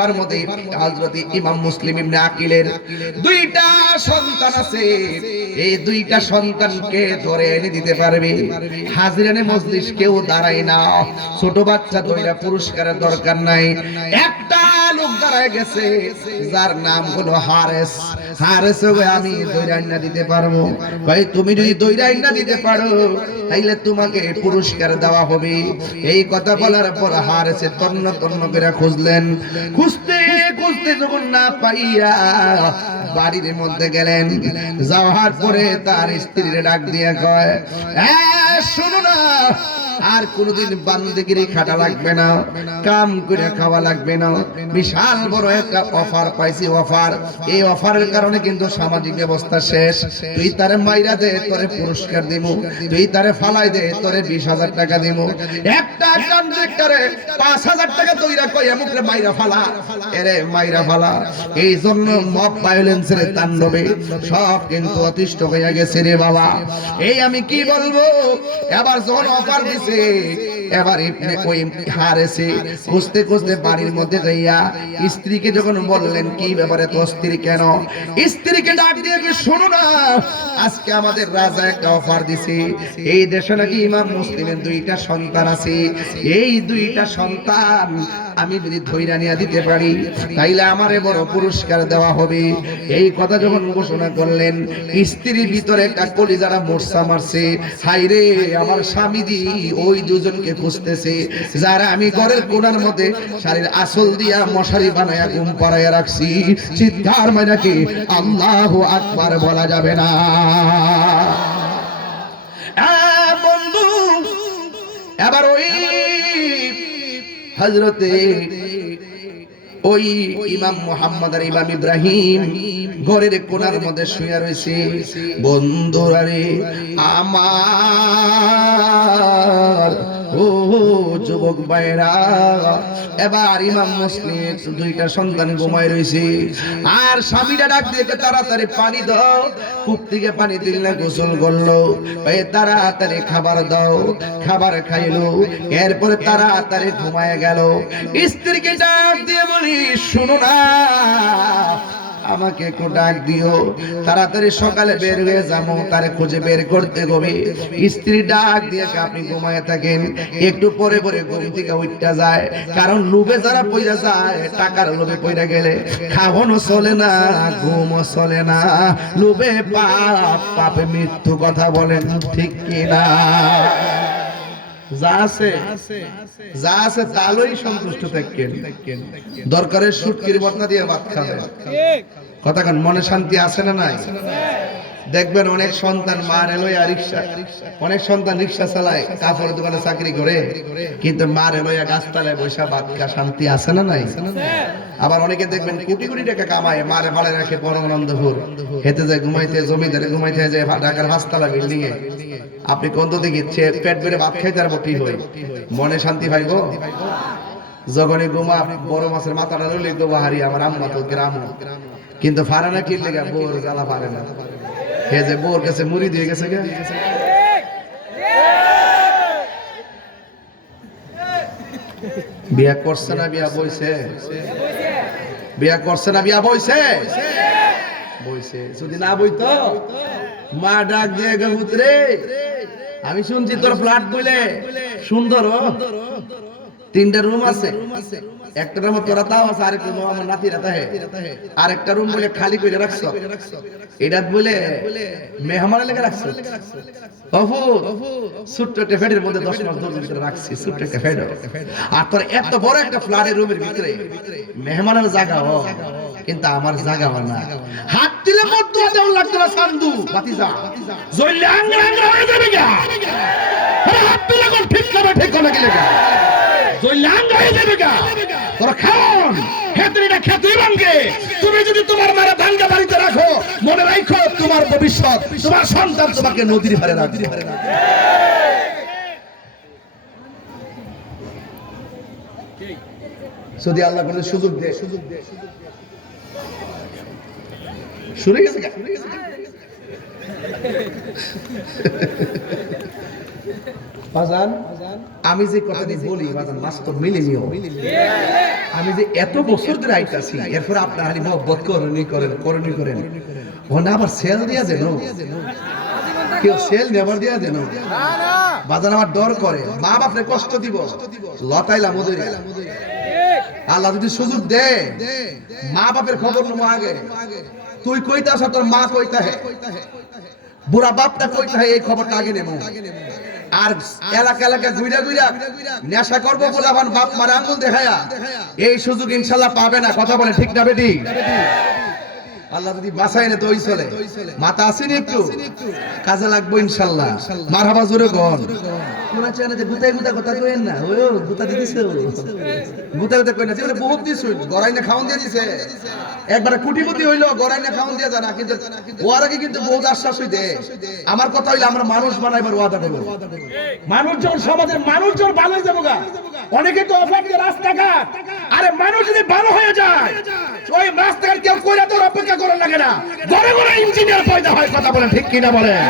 তার মধ্যে হযরত ইমাম মুসলিম ইবনে আকিলের দুইটা সন্তান আছে। এই দুইটা সন্তানকে ধরে এনে দিতে পারবে। হাজিরানে মজলিস কেউ দাঁড়ায় না, ছোট বাচ্চা ধইরা পুরস্কারের দরকার নাই। একটা লোক দাঁড়ায় গেছে যার নাম হলো হারেস। হারেস আমি ধইরা এনে দিতে পারবো। ভাই তুমি যদি ধইরা এনে দিতে পারো তাইলে তোমাকে পুরস্কার দেওয়া হবে। এই কথা বলার পর হারেসে তন্ন তন্ন করে খুঁজলেন। খুঁজতে খুঁজতে যখন না পাইয়া বাড়ির মধ্যে গেলেন, যাওয়ার পরে তার স্ত্রীর ডাক দিয়ে কয়, শোনো না, আর কোনদিন বান্দেগিরি খাটা লাগবে না, কাম করে খাওয়া লাগবে না। বিশাল বড় একটা অফার পাইছি, অফার। এই অফারের কারণে কিন্তু সামাজিক ব্যবস্থা শেষ। তুই তারে মাইরা দে, তোরে পুরস্কার দিমু। তুই তারে ফালাই দে, তোরে 20,000 টাকা দিমু। একটা ট্রানজেক্টরে 5,000 টাকা তৈরা কই মুখে মাইরা ফালা, এরে মাইরা ফালা। এই জন্য মব ভায়োলেন্সের তাণ্ডবে সব কিন্তু অতিষ্ঠ হয়ে গেছে রে বাবা। এই আমি কি বলবো, এবার যখন অফার দিছে, এবার ওই হারেছে খুঁজতে খুঁজতে বাড়ির মধ্যে যাইয়া স্ত্রীকে যখন বললেন, কি ব্যাপারে তো স্ত্রী কেন? স্ত্রীকে ডাক দিয়ে, শোনো না, আজকে আমাদের রাজা একটা অফার দিছে। এই দেশে নাকি ইমাম মুসলিমের দুইটা সন্তান আছে। এই দুইটা সন্তান আমি যদি ধইরা নিয়ে দিতে পারি তাইলে আমারে বড় পুরস্কার দেওয়া হবে। এই কথা যখন ঘোষণা করলেন, স্ত্রীর ভিতরে একটা কলিজারা মোর্চা মারছে। হাইরে, আমার স্বামী দি ওই দুজনকে খুঁজতেছে যারা আমি ঘরের কোণার মধ্যে শাড়ির আসল দিয়া মশারি বানায়া ঘুম পাড়াইয়া রাখছি। চিৎকার মাইনাকে আল্লাহু আকবার বলা যাবে না। বন্ধু, এবার ওই হযরতে ওই ইমাম মুহাম্মদ আর ইমাম ইব্রাহিম ঘরের কোণার মধ্যে শুয়ে রয়েছে। বন্ধুরা রে আমার, ও যুবক ভাইরা, এবার ইমাম মুসলিম দুইটা সন্তান ঘুমায় রয়েছে। আর স্বামীরা ডাক দিয়ে, তাড়াতাড়ি পানি দাও। কূপ থেকে পানি দিলে গোসল করলো, তাড়াতাড়ি খাবার দাও। খাবার খাইলো, এরপরে তাড়াতাড়ি ঘুমায় গেল। স্ত্রীকে ডাক দিয়ে বলি, শোনো না, আমাকে একটু ডাক দিও, তাড়াতাড়ি সকালে বের হয়ে যাবো, তারে খুঁজে বের করতে হবে। স্ত্রী ডাক দিয়ে, আপনি ঘুমায় থাকেন, একটু পরে পরে ঘুম থেকে উঠতে যায়। কারণ লোভে যারা পইরা যায়, টাকার লোভে পইরা গেলে খাওয়ানো চলে না, ঘুমও চলে না। লোভে পাপ, পাপে মৃত্যু, কথা বলেন ঠিক কিনা? যা আছে তালই সন্তুষ্ট থাকেন। দরকারের শুটকির বর্ণা দিয়ে ভাত খাবেন। কথা কান, মনে শান্তি আছে না নাই? দেখবেন অনেক সন্তান মার লইয়া রিকশা, অনেক সন্তান রিকশা চালায়, কাপড়ের দোকানে চাকরি করে, কিন্তু মার লইয়া গাছতলায় বসে ভাত খা, শান্তি আছে না নাই? আবার অনেকে দেখবেন কোটি কোটি টাকা কামায়, মারে ভাড়া রাখে পরমানন্দপুর, হেঁটে যায় ঘুমাইতে, জমিদারে ঘুমাইতে যায় ঢাকার 5 তলা বিল্ডিং এ। আপনি কোন তো দেখি পেট ভরে ভাত খাইতে আর কি হই, মনে শান্তি পাইব? যখনই ঘুমা বড় মাছের মাথাটা লইলে বাহারি, আমার আম্মা তো গ্রাম, কিন্তু ফারে না কিনলে বোর জ্বালা পারে না। হে যে বোর কাছে মুড়ি দিয়ে গেছে গে, বিয়া করছে না বিয়া বইছে, বিয়া করছে না বিয়া বইছে, বইছে। যদি না বইতো মা ডাক দিয়ে গে, পুত্রে আমি শুনছি তোর ফ্ল্যাট বলে সুন্দর, 3টা রুম আছে, একটা রুম তোরা তাও আছে, আরেকটা রুম আমার নাতিরা তাহে, আরেকটা রুম বলে খালি করে রাখছো, এটা বলে মেহমানের লেগে রাখছো। অফু ছোট্ট একটা ফ্ল্যাটের মধ্যে 10 মাস দূর ভিতরে রাখছি, ছোট্ট একটা ফ্ল্যাট। আর তোর এত বড় একটা ফ্ল্যাটের রুমের ভিতরে মেহমানের জায়গা, কিন্তু আমার জায়গা না। হাত দিলে মত দোয়া দেওয়া লাগতো না, সান্দু ভাতিজা জইলে আঙ্গা আঙ্গা হয়ে যাবে গা। আরে হাত দিলে কোন ঠিক করে ঠিক করে গেলে গা, জইলে আঙ্গা হয়ে যাবে গা। তোরা খাওন হেতরিটা খেতুই ভাঙ্গে। তুমি যদি তোমার মারা ভাঙ্গা বাড়িতে রাখো, মনে রাখো তোমার ভবিষ্যৎ, তোমার সন্তান তোমাকে নদীর ধারে রাখবে। যদি আল্লাহ কোনো সুযোগ দেয়, শুনে গেছে গা, বাজান আমি যে কথাটি বলি বাজান বাস্তব মিলে নিও। আমি যে এত বছর ধরে আইতাছি, এরপর আপনার খালি মহব্বত করেন ও না আবার সেল দিয়া দেন, কেউ সেল নেবার দিয়া দেন বাজান। আমার ডর করে মা বাপরে কষ্ট দিব, লতাইলাম ওদের। আল্লাহ যদি সুযোগ দে মা বাপের খবর নেবো আগে। তুই কইতা আস, তোর মা কইতা হে, বুড়া বাপটা কইতা হে, এই খবরটা আগে নেবো। আর এলাকা এলাকা ঘুরা ঘুরা নেশা করবো বলে আমার বাপ মার আঙ্গুল দেখায়া এই সুযোগ ইনশাল্লাহ পাবে না। কথা বলে ঠিক না বেটি? আল্লাহ যদি বাঁচায় না তো ওই চলে। মাথা আসেনি একটু, কাজে লাগবো ইনশাল্লাহ। মারহাবা জোরে গন। তোরা চায় না যে গুতাই গুতা কথা কইেন না, ও গুতা দিতেছে, গুতা গুতা কই না, যে বহুত দিছ গড়াই না খাওন দিয়ে দিছে। একবারে কোটিপতি হইলো গড়াই না খাওন দিয়ে জানা, কিন্তু ওর আগে কিন্তু বহুত আশ্বাস হই দে। আমার কথা হইলো আমরা মানুষ বানাইবার ওয়াদা করব। মানুষ যখন সমাজের মানুষ যখন ভালো হয়ে যাবো গা, অনেকে তো অফার দিয়ে রাস্তাঘাট, আরে মানুষ যদি ভালো হয়ে যায় ওই রাস্তাঘাট কেউ কইরা তোর অপেক্ষা করার লাগে না, ঘরে ঘরে ইঞ্জিনিয়ার পয়দা হয়। কথা বলেন ঠিক কিনা বলেন?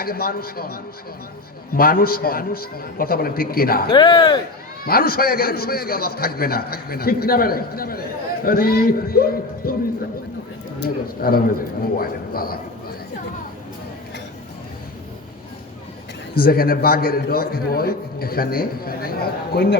আগে মানুষ হন, মানুষ হন। কথা বলেন ঠিক কিনা? মানুষ হয়ে গেলে কোনো অভাব থাকবে না। ঠিক কিনা বলেন? আরে আরামে মোবাইলে বাবা, যেখানে বাঘের ডগ হয় এখানে কইনা